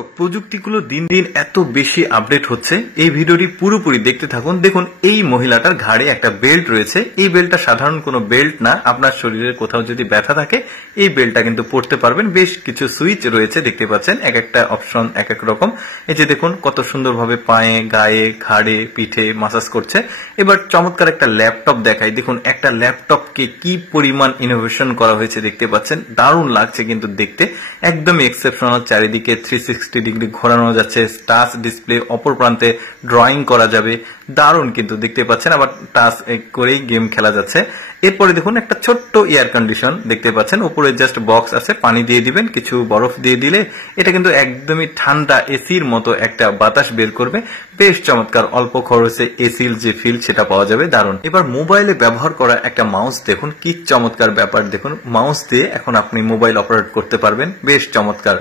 প্রযুক্তিগুলো দিন দিন এত বেশি আপডেট হচ্ছে। এই ভিডিওটি পুরোপুরি দেখতে থাকুন। দেখুন, এই মহিলাটার ঘাড়ে একটা বেল্ট রয়েছে। এই বেল্টটা সাধারণ কোনো বেল্ট না। আপনার শরীরের কোথাও যদি ব্যথা থাকে এই বেল্টটা কিন্তু পড়তে পারবেন। বেশ কিছু সুইচ রয়েছে, দেখতে পাচ্ছেন, এক একটা অপশন এক এক রকম। এই যে দেখুন কত সুন্দরভাবে পায়ে, গায়ে, ঘাড়ে, পিঠে মাসাজ করছে। এবার চমৎকার একটা ল্যাপটপ দেখাই। দেখুন একটা ল্যাপটপকে কি পরিমাণ ইনোভেশন করা হয়েছে দেখতে পাচ্ছেন। দারুণ লাগছে কিন্তু দেখতে, একদমই এক্সেপশনাল। চারিদিকে 360 ডিগ্রি ঘোরানো যাচ্ছে, টাচ ডিসপ্লে, অপর প্রান্তে ড্রয়িং করা যাবে। দারুণ কিন্তু দেখতে পাচ্ছেন। আবার টাচ করেই গেম খেলা যাচ্ছে। এরপরে দেখুন একটা ছোট্ট এয়ার কন্ডিশন দেখতে পাচ্ছেন। উপরে জাস্ট বক্স আছে, পানি দিয়ে দিবেন, কিছু বরফ দিয়ে দিলে এটা কিন্তু একদমই ঠান্ডা এসির মতো একটা বাতাস বের করবে। বেশ চমৎকার, অল্প খরচে এসির যে ফিল সেটা পাওয়া যাবে। দারুণ। এবার মোবাইলে ব্যবহার করা একটা মাউস দেখুন, কি চমৎকার ব্যাপার। দেখুন মাউস দিয়ে এখন আপনি মোবাইল অপারেট করতে পারবেন। বেশ চমৎকার।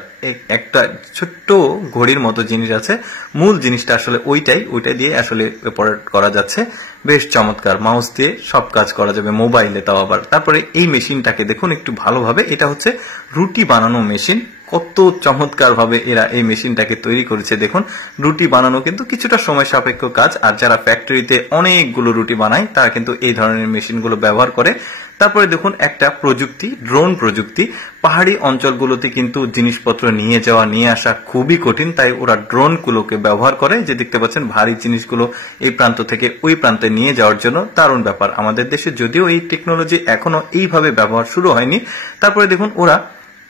একটা ছোট্ট ঘড়ির মতো জিনিস আছে, মূল জিনিসটা আসলে ওইটা দিয়ে আসলে অপারেট করা যাচ্ছে। বেশ চমৎকার, মাউস দিয়ে সব কাজ করা যাবে মোবাইলে, তাও আবার। তারপরে এই মেশিনটাকে দেখুন একটু ভালোভাবে, এটা হচ্ছে রুটি বানানো মেশিন। কত চমৎকার ভাবে এরা এই মেশিনটাকে তৈরি করেছে। দেখুন রুটি বানানো কিন্তু কিছুটা সময় সাপেক্ষ কাজ, আর যারা ফ্যাক্টরিতে অনেকগুলো রুটি বানায় তারা কিন্তু এই ধরনের মেশিনগুলো ব্যবহার করে। তারপরে দেখুন একটা প্রযুক্তি, ড্রোন প্রযুক্তি। পাহাড়ি অঞ্চলগুলোতে কিন্তু জিনিসপত্র নিয়ে যাওয়া নিয়ে আসা খুবই কঠিন, তাই ওরা ড্রোনগুলোকে ব্যবহার করে। যে দেখতে পাচ্ছেন ভারী জিনিসগুলো এই প্রান্ত থেকে ওই প্রান্তে নিয়ে যাওয়ার জন্য। দারুণ ব্যাপার। আমাদের দেশে যদিও এই টেকনোলজি এখনো এইভাবে ব্যবহার শুরু হয়নি। তারপরে দেখুন ওরা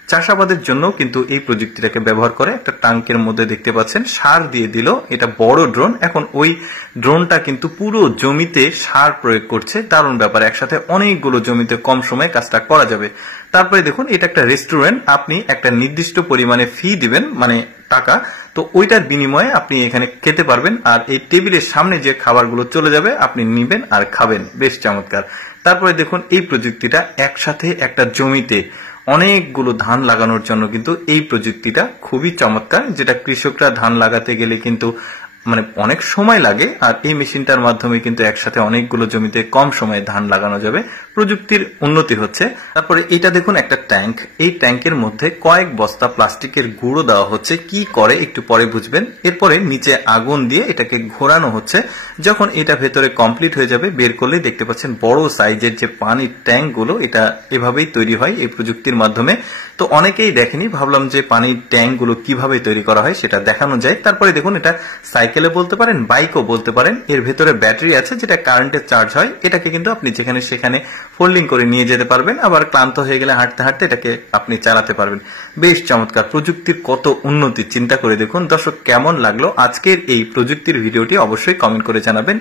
চাষাবাদের জন্য কিন্তু এই প্রযুক্তিটাকে ব্যবহার করে। একটা ট্যাঙ্কের মধ্যে দেখতে পাচ্ছেন সার দিয়ে দিল, এটা বড় ড্রোন। এখন ওই ড্রোনটা কিন্তু পুরো জমিতে সার প্রয়োগ করছে। দারুণ ব্যাপার, একসাথে অনেকগুলো জমিতে কম সময়ে কাজটা করা যাবে। তারপরে দেখুন এটা একটা রেস্টুরেন্ট, আপনি একটা নির্দিষ্ট পরিমাণে ফি দিবেন, মানে টাকা, তো ওইটার বিনিময়ে আপনি এখানে খেতে পারবেন। আর এই টেবিলের সামনে যে খাবারগুলো চলে যাবে আপনি নিবেন আর খাবেন। বেশ চমৎকার। তারপরে দেখুন এই প্রযুক্তিটা একসাথে একটা জমিতে অনেকগুলো ধান লাগানোর জন্য কিন্তু এই প্রযুক্তিটা খুবই চমৎকার, যেটা কৃষকরা ধান লাগাতে গেলে কিন্তু মানে অনেক সময় লাগে, আর এই মেশিনটার মাধ্যমে কিন্তু একসাথে অনেকগুলো জমিতে কম সময়ে ধান লাগানো যাবে। প্রযুক্তির উন্নতি হচ্ছে। তারপরে এটা দেখুন একটা ট্যাঙ্ক, এই ট্যাঙ্কের মধ্যে কয়েক বস্তা প্লাস্টিকের গুঁড়ো দেওয়া হচ্ছে। কি করে একটু পরে বুঝবেন। এরপরে নিচে আগুন দিয়ে এটাকে ঘোরানো হচ্ছে। যখন এটা ভেতরে কমপ্লিট হয়ে যাবে, বের করলে দেখতে পাচ্ছেন বড় সাইজের যে পানির ট্যাঙ্ক গুলো, এটা এভাবেই তৈরি হয় এই প্রযুক্তির মাধ্যমে। তো অনেকেই দেখেনি, ভাবলাম যে পানির ট্যাঙ্ক গুলো কিভাবে তৈরি করা হয় সেটা দেখানো যায়। তারপরে দেখুন এটা সাইকেলে বলতে পারেন, বাইকও বলতে পারেন। এর ভেতরে ব্যাটারি আছে যেটা কারেন্টে চার্জ হয়। এটাকে কিন্তু আপনি যেখানে সেখানে ফোল্ডিং করে নিয়ে যেতে পারবেন। আবার ক্লান্ত হয়ে গেলে হাঁটতে হাঁটতে এটাকে আপনি চালাতে পারবেন। বেশ চমৎকার। প্রযুক্তির কত উন্নতি চিন্তা করে দেখুন। দর্শক কেমন লাগলো আজকের এই প্রযুক্তির ভিডিওটি অবশ্যই কমেন্ট করে জানাবেন।